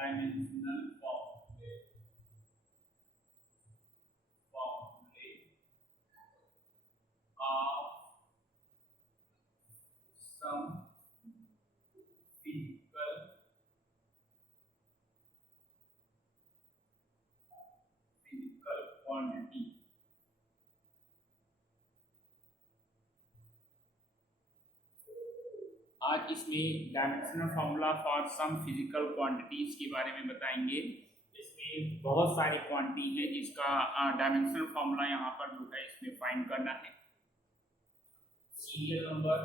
Dimensional फॉर्मूले of some physical quantity. आज इसमें dimensional formula for some physical quantities के बारे में बताएंगे। इसमें बहुत सारी क्वांटिटी है जिसका डायमेंशनल फॉर्मूला यहाँ पर जो है इसमें फाइंड करना है। Serial number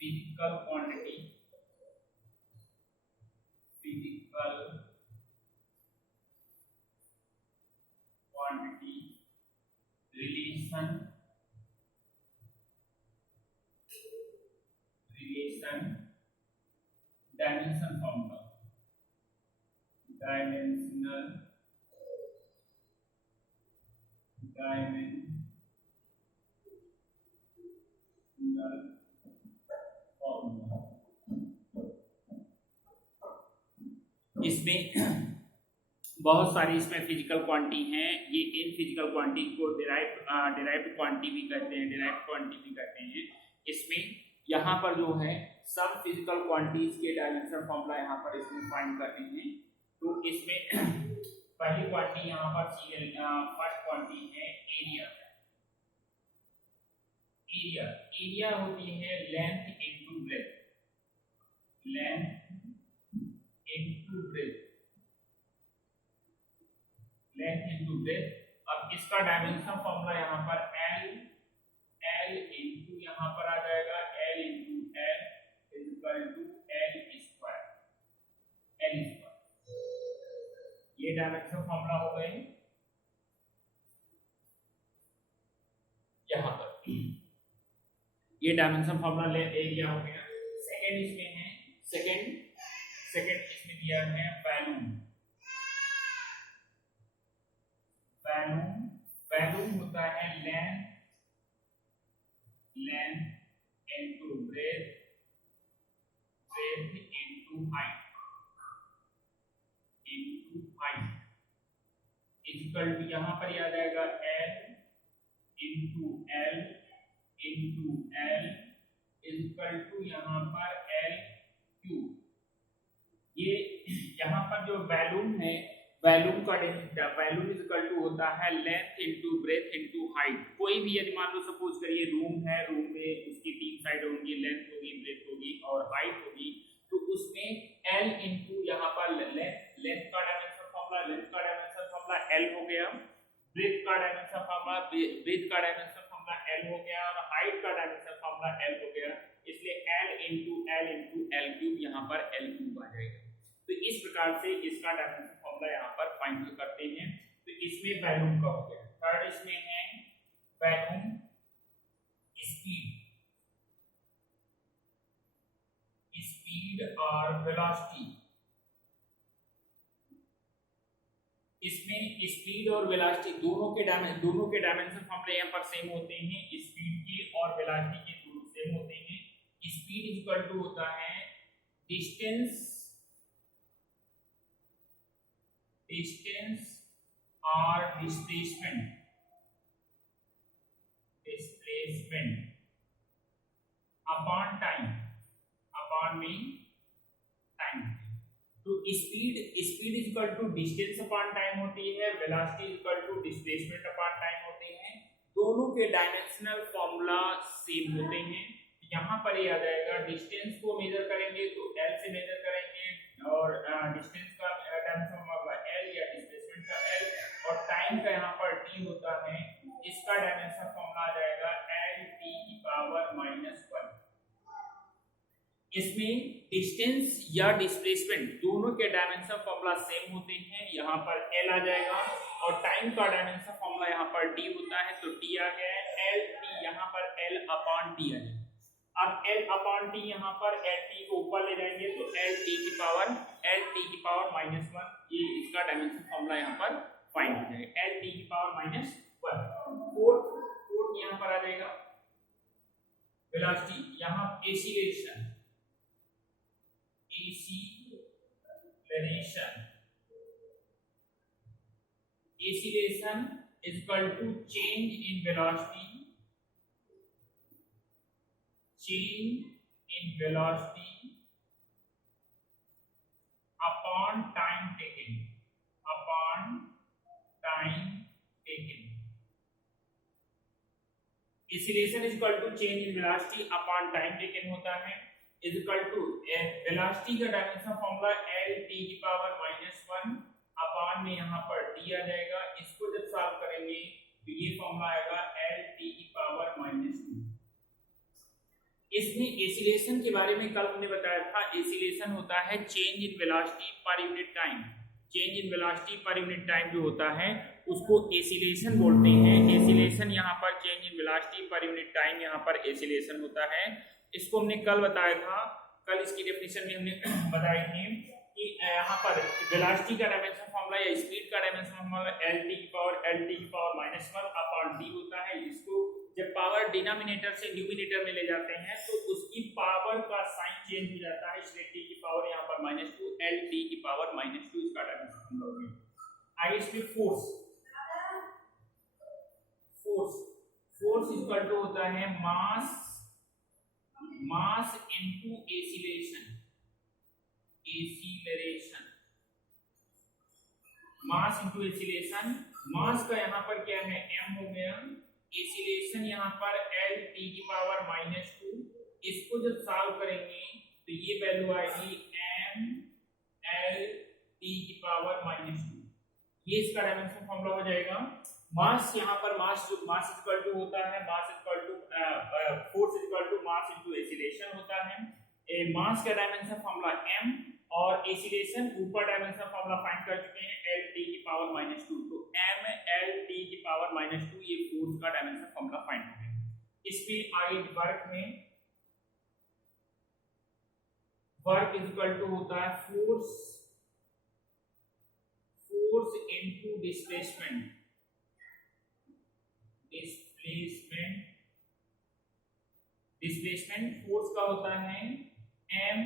physical quantity relation dimension formula dimensional formula. इसमें बहुत सारी इसमें फिजिकल क्वांटिटी हैं। ये इन फिजिकल क्वांटिटी को डिराइव्ड क्वांटिटी भी कहते हैं। इसमें यहाँ पर जो है सब फिजिकल क्वांटिटीज के डायमेंशनल फॉर्मूला यहाँ पर इसमें फाइंड करते हैं। तो इसमें पहली क्वांटिटी यहाँ पर फर्स्ट क्वांटिटी है एरिया। एरिया होती है लेंथ इनटू ब्रेथ। अब इसका डायमेंशन फॉर्मूला यहाँ पर L इनटू यहाँ पर आ जाएगा L into L is equal to L square. ये डायमेंशन फॉर्मूला हो गए यहाँ पर। ये डायमेंशन फॉर्मूला ले एरिया हो गया। सेकंड इसमें है सेकंड इसमें दिया है वैल्यूम होता है length into breadth into height equal to यहाँ पर आ जाएगा L into L equal to यहाँ पर L क्यूब। ये यहाँ पर जो वैल्यूम है वैल्यूम इज इक्वल टू होता है length into breadth into height. कोई भी यदि मान लो सपोज करिए रूम है, रूम में उसकी तीन साइड होंगी, लेंथ होगी, ब्रेथ होगी और हाइट होगी। तो उसमें L इनटू यहाँ पर लेंथ का डायमेंशन फॉर्मूला L हो गया, ब्रेथ का डायमेंशन फॉर्मूला L हो गया और हाइट का डायमेंशन फॉर्मूला L हो गया। इसलिए L इनटू L क्यूब यहाँ पर L क्यूब आ जाएगा। तो इस प्रकार से इसका डायमेंशन फॉर्मूला यहाँ पर फाइंड करते हैं। तो इसमें वैल्यूम का हो गया। थर्ड इसमें है वैल्यूम स्पीड और वेलोसिटी। इसमें स्पीड और वेलोसिटी दोनों के डायमेंशन फॉर्मूले यहाँ पर सेम होते हैं। स्पीड के और वेलोसिटी के दोनों सेम होते हैं। स्पीड इज इक्वल टू होता है डिस्टेंस और डिस्प्लेसमेंट अपॉन टाइम। तो speed is equal to distance upon time होती है, velocity is equal to displacement upon time होते हैं। दोनों के डायमेंशनल फॉर्मूला सेम होते हैं। यहाँ पर ये आ जाएगा डिस्टेंस को मेजर करेंगे तो L से मेजर करेंगे और डिस्टेंस का डायमेंशन फॉर्मूला L या डिस्प्लेसमेंट का L और टाइम का यहाँ पर T होता है। इसका डायमेंशन फॉर्मूला आ जाएगा L T की पावर -1। इसमें डिस्टेंस या डिस्प्लेसमेंट दोनों के डायमेंशन फॉर्मूला सेम होते हैं। यहाँ पर L आ जाएगा और टाइम का डायमेंशन फॉर्मूला यहाँ पर T होता है तो T आ गया है। L T यहाँ पर L अपॉन T आ जाएगा। अब L अपॉन T यहाँ पर L T को ऊपर ले जाएंगे तो L T की पावर -1 ये इसका डायमेंशन फॉर्मूला यहाँ पर फाइंड हो जाएगा। L T की पावर -1। फोर्थ यहाँ पर आ जाएगा वेलोसिटी, यहाँ acceleration is equal to change in velocity upon time taken acceleration is equal to change in velocity upon time taken होता है, इज इक्वल टू वेलोसिटी का डायमेंशन फॉर्मूला l t की power -1 upon में यहाँ पर d आ जाएगा। इसको जब सॉल्व करेंगे तो ये फॉर्मूला आएगा l t की पावर -2। इसमें एक्सीलरेशन के बारे में कल हमने बताया था, एक्सीलरेशन होता है change in velocity per unit time. Change in velocity per unit time जो होता है उसको एक्सीलरेशन बोलते हैं। एक्सीलरेशन यहाँ पर change in velocity per unit time यहाँ पर एक्सीलरेशन होता है। इसको हमने कल बताया था, कल इसकी डेफिनेशन में हमने बताई थी कि यहाँ पर वेलोसिटी का डायमेंशन फॉर्मूला या स्पीड का डायमेंशन फॉर्मूला l t की पावर -1 अपॉन d होता है। इसको जब पावर डिनोमिनेटर से न्यूमिनेटर में ले जाते हैं तो उसकी पावर का साइन चेंज हो जाता है, इसलिए t की पावर यहाँ पर -2 l t की पावर -2 इसका डायमेंशन फॉर्मूला हो गया। आगे इसमें फोर्स इक्वल टू होता है mass into acceleration mass into acceleration. Mass का यहाँ पर क्या है m हो गया, एक्सीलरेशन यहाँ पर l t की पावर -2। इसको जब सॉल्व करेंगे तो ये वैल्यू आएगी m l t की पावर -2। ये इसका डायमेंशन फॉर्मूला हो जाएगा। मास यहाँ पर मास इक्वल टू होता है force equal to mass into acceleration होता है। मास का डायमेंशन फॉर्मूला m और एक्सीलरेशन ऊपर डायमेंशन फॉर्मूला फाइंड कर चुके हैं l t की पावर -2, तो m l t की पावर -2 ये फोर्स का डायमेंशन फॉर्मूला फाइंड हो गया। इसमें आगे वर्क इज इक्वल टू होता है फोर्स इनटू डिस्प्लेसमेंट फोर्स का होता है m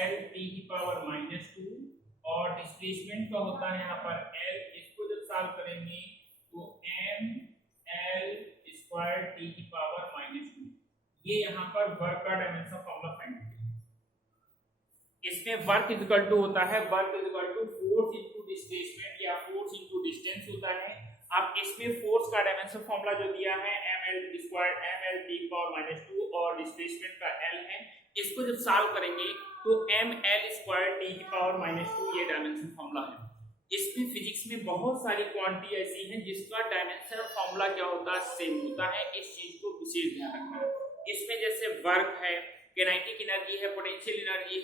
l t की पावर -2 और डिस्प्लेसमेंट का होता है यहाँ पर l। इसको जब सॉल्व करेंगे तो m l स्क्वायर t की पावर -2। ये यहाँ पर वर्क का डायमेंशन फॉर्मूला फाइंड करेंगे। इसमें वर्क इज इक्वल टू होता है फोर्स इनटू डिस्प्लेसमेंट या फोर्स इनटू डिस्टेंस होता है। अब इसमें फोर्स का डायमेंशन फॉर्मूला जो दिया है ml स्क्वायर ml t की पावर -2 और डिस्प्लेसमेंट का l है। इसको जब सॉल्व करेंगे तो ml स्क्वायर t की पावर -2 ये डायमेंशन फॉर्मूला है। इसमें फिजिक्स में बहुत सारी क्वांटिटी ऐसी हैं जिसका डायमेंशन फॉर्मूला क्या होता है, सेम होता है। इस चीज को विशेष ध्यान रखना है। इसमें जैसे वर्क है, काइनेटिक एनर्जी है, पोटेंशियल एनर्जी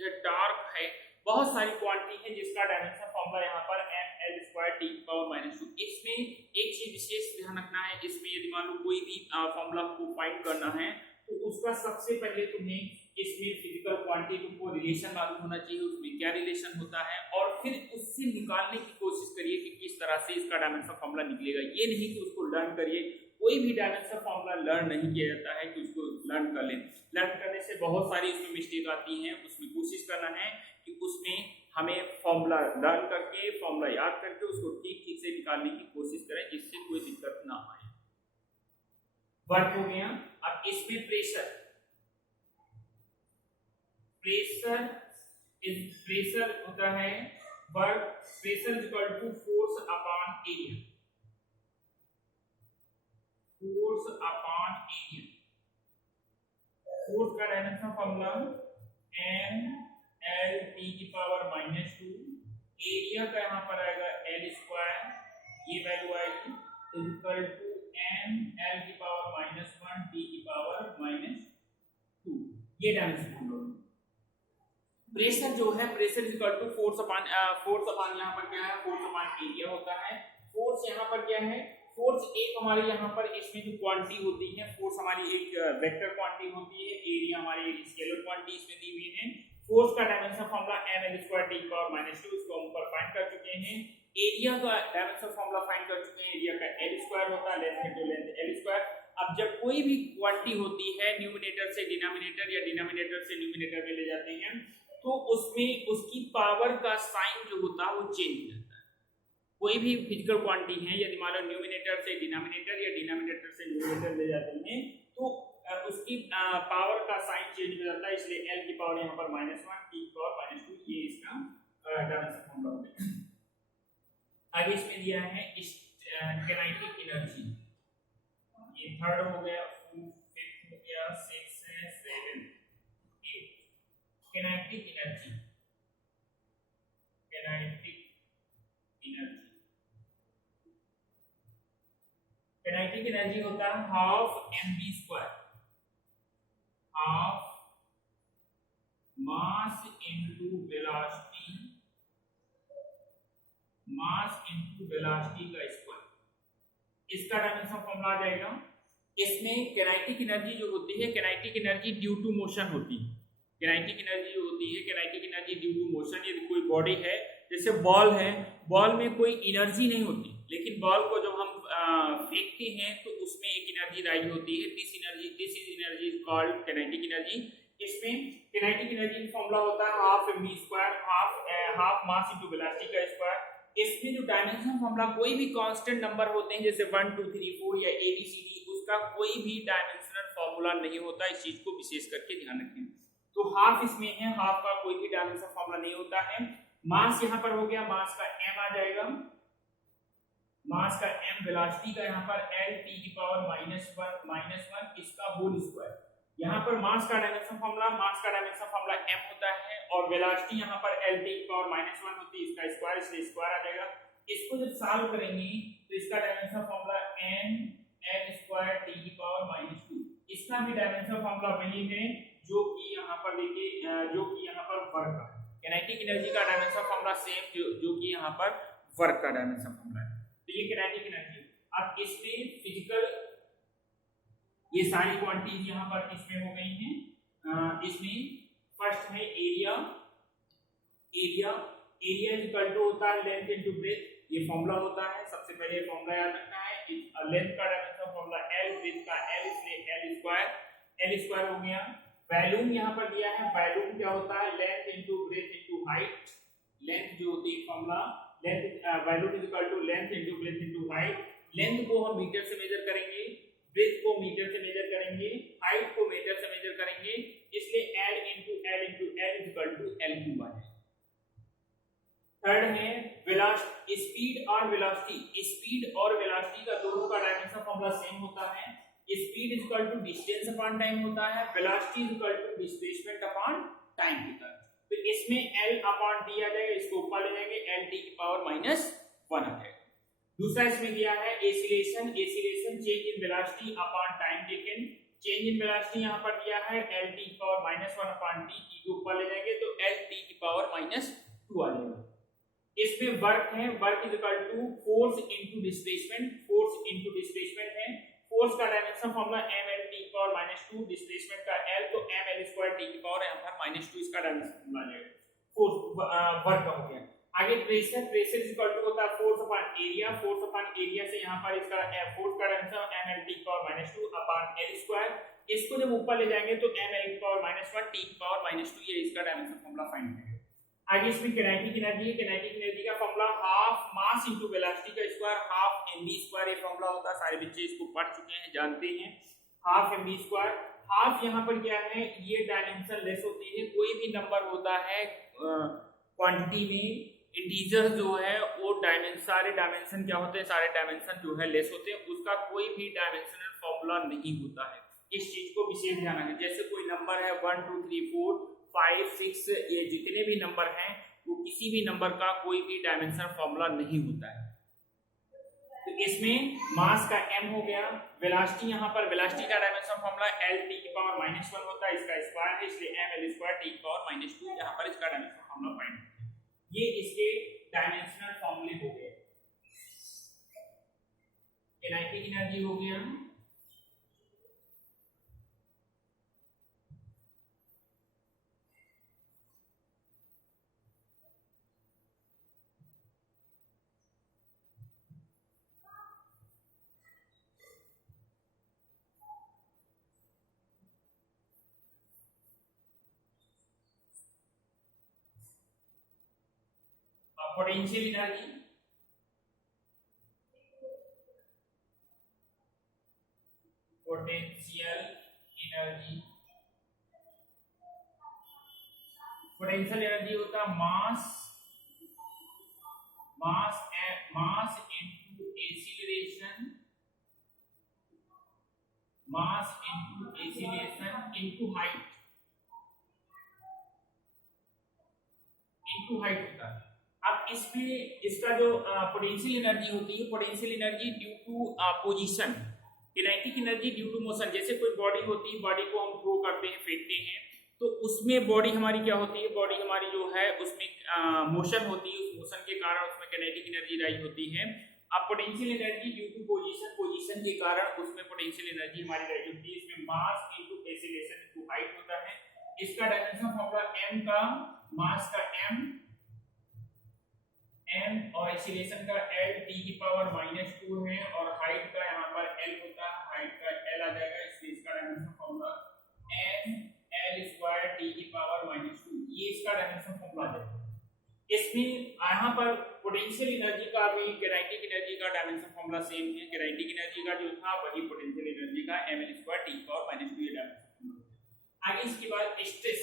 है, टॉर्क है, बहुत सारी क्वांटिटी है जिसका डायमेंशन फॉर्मूला यहाँ पर ml स्क्वायर t की पावर -2। इसमें एक चीज विशेष ध्यान रखना है, इसमें यदि मान लो कोई भी फॉर्मूला को फाइंड करना है तो उसका सबसे पहले तुम्हें इसमें फिजिकल क्वांटिटी को रिलेशन मालूम होना चाहिए, उसमें क्या रिलेशन होता है, और फिर उससे निकालने की कोशिश करिए कि किस तरह से इसका डायमेंशन फॉर्मूला निकलेगा। ये नहीं कि उसको लर्न करिए, कोई भी डायमेंशन फॉर्मूला लर्न नहीं किया जाता है कि उसको लर्न कर ले। लर्न करने से बहुत सारी उसमें मिस्टेक आती हैं। उसमें कोशिश करना है कि उसमें हमें फॉर्मूला लर्न करके, फॉर्मूला याद करके उसको ठीक से निकालने की कोशिश करें जिससे कोई दिक्कत ना आए। वर्क हो गया। अब इसमें प्रेशर होता है work, pressure is equal to force upon area. Force का dimension formula m l t की पावर -2, एरिया का यहाँ पर आएगा l स्क्वायर, ये वैल्यू आएगी is equal to m l की पावर -1 t की पावर -2। ये डायमेंशन फॉर्मूला। प्रेशर जो है, pressure is equal to force upon यहाँ पर क्या है, फोर्स अपॉन एरिया होता है। फोर्स यहाँ पर क्या है, फोर्स एक हमारे यहाँ पर इसमें जो क्वांटिटी होती है, फोर्स हमारी एक वेक्टर क्वांटिटी होती है, एरिया हमारी स्केलर क्वांटिटी इसमें दी हुई है। फोर्स का dimension formula ml square t की पावर -2, इसको हम ऊपर फाइंड कर चुके हैं। एरिया का डायमेंशन फॉर्मूला फाइंड कर चुके हैं, एरिया का एल स्क्वायर होता है, length into length L square. अब जब कोई भी क्वांटिटी होती है न्यूमरेटर से डिनोमिनेटर या डिनोमिनेटर से न्यूमरेटर में ले जाते हैं, तो उसमें उसकी पावर का साइन जो होता है वो चेंज हो जाता है। कोई भी फिजिकल क्वांटिटी है, यदि मान लो न्यूमरेटर से डिनोमिनेटर या डिनोमिनेटर से न्यूमरेटर ले जाते हैं, तो उसकी पावर का साइन चेंज हो जाता है, इसलिए एल की पावर यहाँ पर -1, टी की पावर -2, ये इसका डायमेंशन फॉर्मूला हो गया। आगे इसमें दिया है काइनेटिक एनर्जी, ये थर्ड हो गया, फिफ्थ हो गया, सिक्स है, 7, 8। Kinetic energy, kinetic energy, kinetic energy होता है half mv², half mass into velocity, mass into velocity का स्क्वायर, इसका डायमेंशन फॉर्मूला आ जाएगा। इसमें काइनेटिक एनर्जी जो होती है, kinetic energy due to motion होती है। काइनेटिक एनर्जी जो होती है, kinetic energy due to motion, यदि कोई बॉडी है, जैसे बॉल है, बॉल में कोई एनर्जी नहीं होती, लेकिन बॉल को जब हम फेंकते हैं तो उसमें एक एनर्जी राइज होती है, this is energy is called kinetic energy. इसमें काइनेटिक एनर्जी का फॉर्मूला होता है half mv², half mass into velocity का स्क्वायर। इसमें जो डायमेंशन फॉर्मूला, कोई भी कांस्टेंट नंबर होते हैं जैसे 1 2 3 4 या ABCD, उसका कोई भी डायमेंशनल फॉर्मूला नहीं होता, इस चीज को विशेष करके ध्यान रखें। तो हाफ इसमें है, हाफ का कोई भी डायमेंशन फॉर्मूला नहीं होता है। मास यहाँ पर हो गया, मास का m आ जाएगा, मास का m, वेलोसिटी का यहाँ पर l t की पावर -1 इसका होल स्क्वायर। यहाँ पर मास का डायमेंशन फॉर्मूला, मास का डायमेंशन फॉर्मूला m होता है, और वेलोसिटी यहाँ पर l t की पावर -1 होती है, इसका स्क्वायर, इसलिए स्क्वायर आ जाएगा। इसको जब सॉल्व करेंगे तो इसका dimension formula n l² t की पावर -2, इसका भी डायमेंशन फॉर्मूला वही है जो कि यहाँ पर देखिए, जो कि यहाँ पर वर्क का काइनेटिक एनर्जी का डायमेंशन फॉर्मूला सेम जो कि यहाँ पर वर्क का डायमेंशन फॉर्मूला है। तो ये काइनेटिक एनर्जी। अब इसमें फिजिकल ये सारी क्वांटिटीज यहाँ पर इसमें हो गई हैं। इसमें फर्स्ट है area, area is equal to होता है लेंथ इनटू ब्रेथ, ये फॉर्मूला होता है, सबसे पहले फॉर्मूला याद रखना है। लेंथ का डायमेंशन फॉर्मूला l, ब्रेथ का l, इसलिए l स्क्वायर हो गया। वॉल्यूम यहाँ पर दिया है, वॉल्यूम क्या होता है, length into breadth into height, length जो होती है formula, length volume is equal to length into breadth into height. Length को हम मीटर से मेजर करेंगे, ब्रेथ को मीटर से मेजर करेंगे, हाइट को मीटर से मेजर करेंगे, इसलिए l into l into l is equal to l³ आ जाएगा। थर्ड है वेलोसिटी, स्पीड और वेलोसिटी, स्पीड और वेलोसिटी का दोनों का डायमेंशन फॉर्मूला सेम होता है। Speed is equal to distance upon time होता है, velocity is equal to displacement upon time होता है। तो इसमें l अपॉन t आ जाएगा, इसको ऊपर ले जाएंगे, l t की पावर -1 आ जाएगा। दूसरा इसमें दिया है acceleration, change in velocity upon time taken, change in velocity यहाँ पर दिया है l t की पावर -1 अपॉन t, को ऊपर ले जाएंगे तो l t की पावर -2 आ जाएगा। इसमें वर्क है, work is equal to force into displacement, force into displacement है। फोर्स का डायमेंशन फॉर्मूला ml t की पावर -2, डिस्प्लेसमेंट का l, तो ml² t की पावर यहाँ पर -2 इसका डायमेंशन फॉर्मूला आ जाएगा। फोर्स वर्क का हो गया। आगे pressure, pressure is equal to होता है force upon area, force upon area से यहाँ पर इसका फोर्स का डायमेंशन ml t की पावर -2 अपॉन l², इसको जब ऊपर ले जाएंगे तो ml की पावर -1 t की पावर -2, ये इसका डायमेंशन फॉर्मूला फाइंड करेंगे। आगे इसमें काइनेटिक एनर्जी, काइनेटिक एनर्जी का formula half mass into velocity का स्क्वायर, हाफ mv², ये फॉर्मूला होता है, सारे बच्चे इसको पढ़ चुके हैं, जानते हैं। हाफ mv², हाफ यहाँ पर क्या है, ये डायमेंशन लेस होती है, कोई भी नंबर होता है क्वांटिटी में, इंटीजर जो है वो सारे डायमेंशन क्या होते हैं, सारे डायमेंशन जो है लेस होते हैं, उसका कोई भी डायमेंशनल फॉर्मूला नहीं होता है, इस चीज को विशेष ध्यान रखें। जैसे कोई नंबर है 1 2 3 4 5 6, ये जितने भी नंबर हैं वो किसी भी नंबर का कोई भी डायमेंशनल फॉर्मूला नहीं होता है। तो इसमें मास का m हो गया, वेलोसिटी यहाँ पर, वेलोसिटी का डायमेंशन फॉर्मूला l t की पावर -1 होता है, इसका स्क्वायर है, इसलिए ml² t की पावर -2, यहाँ पर इसका डायमेंशन फॉर्मूला फाइंड करते हैं। ये इसके डायमेंशनल फॉर्मूले हो गए। काइनेटिक एनर्जी हो गया, potential energy, potential energy, potential energy होता है mass into acceleration, mass into acceleration into height, होता है। अब इसमें इसका जो पोटेंशियल एनर्जी होती है, potential energy due to position, kinetic energy due to motion. जैसे कोई बॉडी होती है, बॉडी को हम थ्रो करते हैं, फेंकते हैं, तो उसमें बॉडी हमारी क्या होती है, बॉडी हमारी जो है उसमें मोशन होती है, उस मोशन के कारण उसमें किनेटिक एनर्जी राइज होती है। अब potential energy due to position, position के कारण उसमें पोटेंशियल एनर्जी हमारी राइज होती है। इसमें मास इनटू एक्सीलरेशन इनटू हाइट होता है। इसका डायमेंशन फॉर्मूला m का, मास का m और एक्सीलरेशन का l t की पावर -2 है, और हाइट का यहाँ पर l होता है, हाइट का l आ जाएगा, इसलिए इसका dimension formula n l² t की पावर -2, ये इसका डायमेंशन फॉर्मूला है। इसमें यहाँ पर पोटेंशियल एनर्जी का भी किनेटिक एनर्जी का डायमेंशन फॉर्मूला सेम है। किनेटिक एनर्जी का जो था वही पोटेंशियल एनर्जी का ml² t की पावर -2 ये डायमेंशन फॉर्मूला। आगे इसके बाद stress,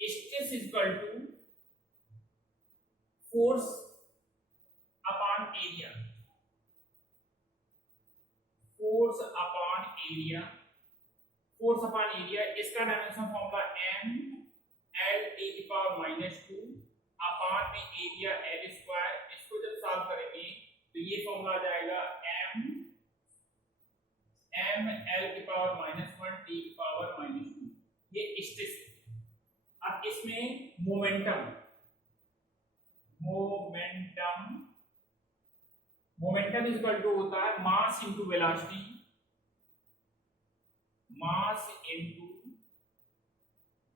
stress equal to force upon area, force upon area, force upon area. इसका dimension formula m l t की पावर -2 अपॉन में एरिया l²। इसको जब सॉल्व करेंगे तो ये फॉर्मूला आ जाएगा m l की पावर -1 t की पावर -2, ये स्ट्रेस। अब इसमें momentum, momentum is equal to होता है mass into velocity, mass into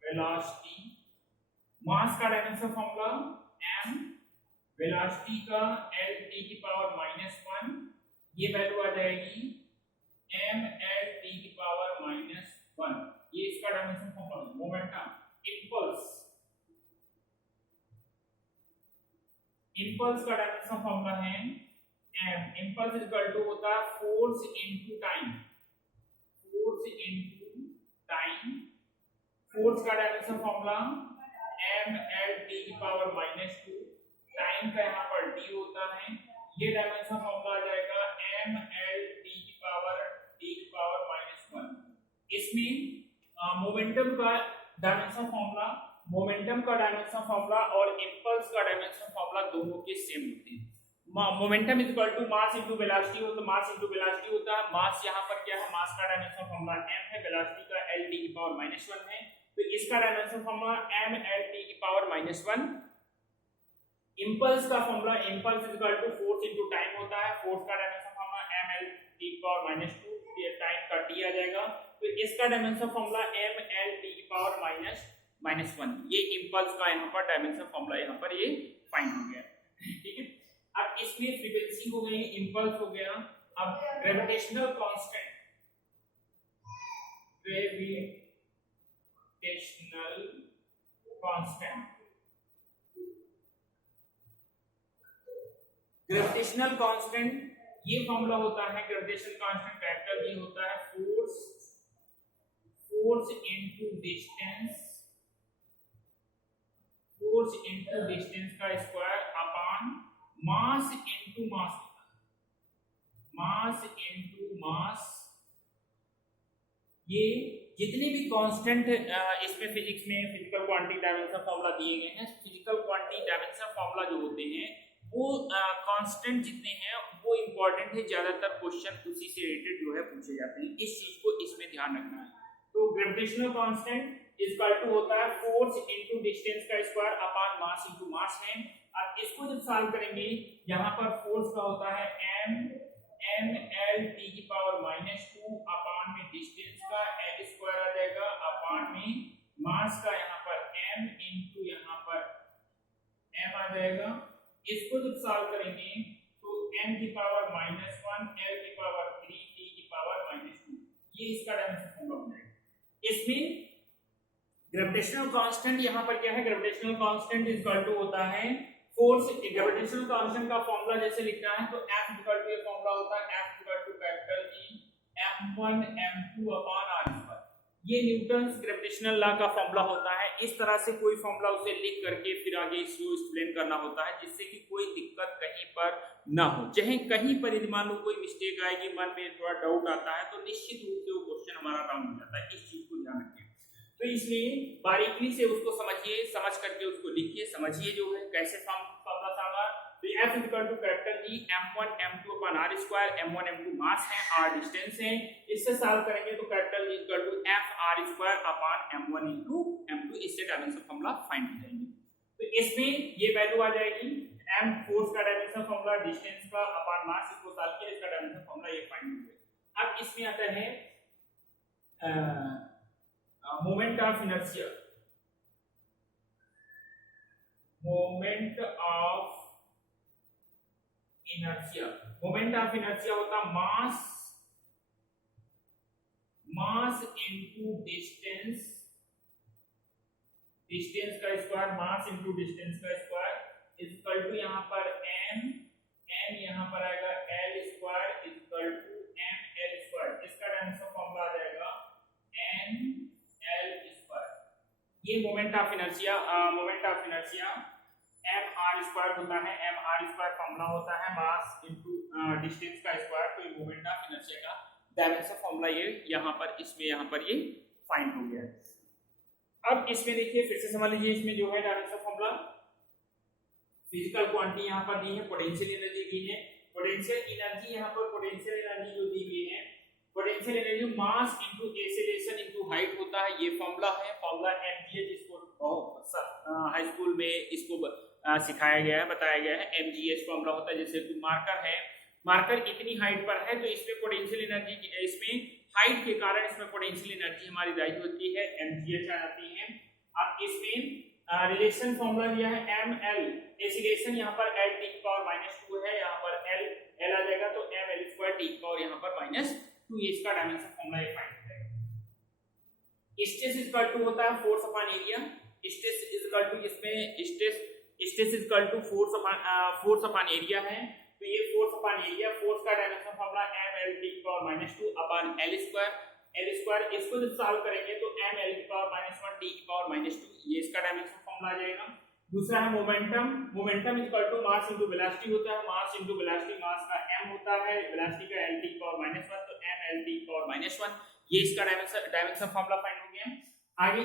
velocity. Mass का डायमेंशन फॉर्मूला m, वेलोसिटी का l t की पावर -1, ये वैल्यू आ जाएगी m l t की पावर -1, ये इसका dimension formula. Momentum, impulse, impulse का डायमेंशन फॉर्मूला है m, इंपल्स इक्वल टू होता है force into time, force into time. Force का dimension formula m l t की पावर -2, टाइम का यहाँ पर d होता है, ये डायमेंशन फॉर्मूला आ जाएगा m l t की पावर -1। इसमें मोमेंटम का डायमेंशन फॉर्मूला, मोमेंटम का डायमेंशन फॉर्मूला और इंपल्स का डायमेंशन फॉर्मूला दोनों के सेम होते हैं। Momentum is equal to mass into velocity हो, तो मास इनटू वेलोसिटी होता है। मास यहाँ पर क्या है, मास का डायमेंशन फॉर्मूला m है, वेलोसिटी का l t की पावर -1 है, तो इसका dimension formula m l t की पावर -1। इंपल्स का formula, impulse is equal to force into time होता है, फोर्स का dimension formula m l t की पावर -2, ये टाइम का t आ जाएगा, तो इसका dimension formula m l t की पावर -1। ये इंपल्स का यहाँ पर डायमेंशन फॉर्मूला यहाँ पर ये फाइंड हो गया, ठीक है। अब इसमें फ्रीक्वेंसी हो गई, इंपल्स हो गया। अब gravitational constant, gravitational constant, gravitational constant ये फॉर्मूला होता है, ग्रेविटेशनल कांस्टेंट कैपिटल G होता है force into distance, force into distance का square upon mass into mass, mass into mass. ये जितने भी कांस्टेंट इसमें फिजिक्स में फिजिकल क्वांटिटी डायमेंशन फॉर्मूला दिए गए हैं, फिजिकल क्वांटिटी डायमेंशन फॉर्मूला जो होते हैं वो कांस्टेंट जितने हैं वो इंपॉर्टेंट है, ज्यादातर क्वेश्चन उसी से रिलेटेड जो है पूछे जाते हैं, इस चीज को इसमें ध्यान रखना है। तो ग्रेविटेशनल कांस्टेंट इक्वल टू होता है फोर्स इनटू डिस्टेंस का स्क्वायर अपॉन मास इनटू मास है। अब इसको जब सॉल्व करेंगे, यहाँ पर फोर्स का होता है m l t की पावर -2 अपॉन में डिस्टेंस का l स्क्वायर आ जाएगा, अपॉन में मास का यहाँ पर m इनटू यहाँ पर m आ जाएगा। इसको जब सॉल्व करेंगे तो m की पावर -1 l की पावर 3 t की पावर -2, ये इसका डायमेंशन फॉर्मूला हो जाएगा। इसमें ग्रेविटेशनल कांस्टेंट यहाँ पर क्या है, gravitational constant is equal to होता है फोर्स। ग्रेविटेशनल कांस्टेंट का फॉर्मूला जैसे लिखना है तो F इक्वल टू, ये फॉर्मूला होता है F equal to capital E m1 m2 upon r²। ये न्यूटन्स ग्रेविटेशनल लॉ का फॉर्मूला होता है। इस तरह से कोई फॉर्मूला उसे लिख करके फिर आगे इसको एक्सप्लेन करना होता है, जिससे कि कोई दिक्कत कहीं पर ना हो। चाहे कहीं पर यदि मान लो कोई मिस्टेक आएगी, मन में थोड़ा डाउट आता है, तो निश्चित रूप से वो क्वेश्चन हमारा राउंड हो जाता है। इस चीज को ध्यान रखिए। तो इसलिए बारीकी से उसको समझिए, समझ करके उसको लिखिए, समझिए जो है कैसे फॉर्मूला था। तो F equal to capital E m1 m2 upon r²। m1 m2 mass है, r डिस्टेंस है। इससे सॉल्व करेंगे तो capital E equal to f r² upon m1 into m2। इससे डायमेंशन फॉर्मूला फाइंड हो जाएंगे। तो इसमें ये वैल्यू आ जाएगी, m फोर्स का डायमेंशन फॉर्मूला, डिस्टेंस का अपॉन मास, इसको सॉल्व किया, इसका डायमेंशन फॉर्मूला ये फाइंड हो गया। अब इसमें आता है moment of inertia. Moment of inertia, moment of inertia होता मास इनटू डिस्टेंस, डिस्टेंस का स्क्वायर, मास इनटू डिस्टेंस का स्क्वायर इक्वल टू यहाँ पर m यहाँ पर आएगा l² इक्वल टू ml²। इसका डायमेंशन फॉर्मूला आ जाएगा nl²। ये मोमेंट ऑफ इनर्शिया mr² होता है। mr² फॉर्मूला होता है मास इनटू डिस्टेंस का स्क्वायर। तो ये मोमेंट ऑफ इनर्शिया का डायमेंशन फॉर्मूला ये यहाँ पर ये फाइंड हो गया। अब इसमें देखिए फिर से समझ लीजिए, इसमें जो है डायमेंशन फॉर्मूला फिजिकल क्वांटिटी यहाँ पर दी है, पोटेंशियल एनर्जी दी है। पोटेंशियल एनर्जी यहाँ पर पोटेंशियल एनर्जी जो दी हुई है, potential energy mass into acceleration into height होता है। ये फॉर्मूला है, फॉर्मूला mgh, इसको हाई स्कूल में इसको सिखाया गया है, बताया गया है। mgh फॉर्मूला होता है। जैसे कि मार्कर है, मार्कर इतनी हाइट पर है तो इसमें पोटेंशियल एनर्जी, इसमें हाइट के कारण इसमें पोटेंशियल एनर्जी हमारी राइज होती है, mgh आ जाती है। अब इसमें रिलेशन फॉर्मूला दिया है ml, एक्सीलरेशन यहाँ पर l t की पावर -2 है, यहाँ पर l आ जाएगा तो ml² t की पावर यहाँ पर -2। ये इसका डायमेंशन फॉर्मूला ये फाइंड करेंगे। स्ट्रेस इक्वल टू होता है force upon area. Stress equal to, इसमें stress equal to force upon area है। तो ये फोर्स अपॉन एरिया, फोर्स का डायमेंशन फॉर्मूला ml t की पावर -2 अपॉन l²। इसको जब सॉल्व करेंगे तो ml की पावर -1 t की पावर -2, ये इसका डायमेंशन फॉर्मूला आ जाएगा। दूसरा है momentum equal to mass into velocity होता है। मास इनटू वेलोसिटी, मास का m होता है, वेलोसिटी का l t की पावर -1, तो ml t की पावर -1, ये इसका डायमेंशन फॉर्मूला फाइंड हो गया। आगे